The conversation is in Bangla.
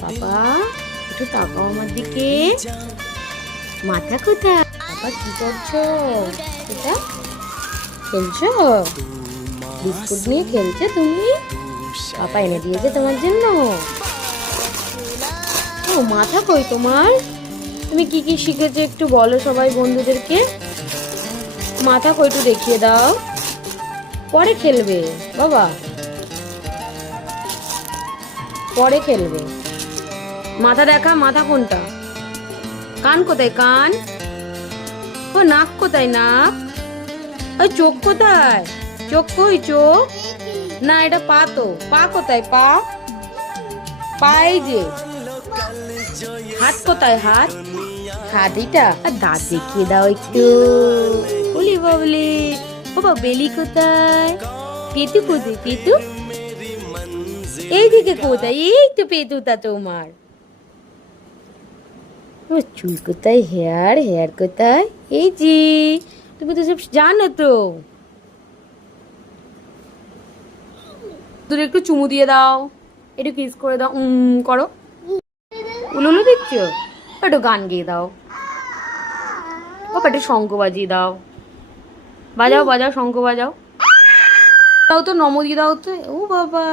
বাবা একটু তাকাও আমার দিকে। মাথা কোথায়? বাবা কি করছো? এটা খেলছো? বিস্কুট নিয়ে খেলছো তুমি? পাপা এনে দিয়েছে তোমার জন্য। ও মাথা কই তোমার? তুমি কি কি শিখেছো একটু বলো সবাই বন্ধুদেরকে। মাথা কই একটু দেখিয়ে দাও, পরে খেলবে বাবা, পরে খেলবে। মাথা দেখা, মাথা কোনটা? কান কোথায়? কান ও, নাক কোথায়? নাক ওই, চোখ কোথায়? চোখ কই? চোখ না, এটা পা তো। পা কোথায়? পা, পা এই যে। হাত কোথায়? হাত, হাত এটা। আর দাঁত দেখিয়ে দাও একটু। বলি বাবলি বাবা, বেলি কোথায়? পেটু কোথায়? পেটু এইদিকে কোথায়? এই তো পেটুটা তোমার। চুল কোথায়? হেয়ার, হেয়ার কোথায়? এই যে, তুমি তো সব জানো তো। তুমি একটু চুমু দিয়ে দাও, একটু কিস করে দাও, করো। উলুলু দিচ্ছ? একটু গান গেয়ে দাও বাবা, একটু শঙ্খ বাজিয়ে দাও। বাজাও বাজাও, শঙ্খ বাজাও। দাও তো, নম দিয়ে দাও তো। ও বাবা,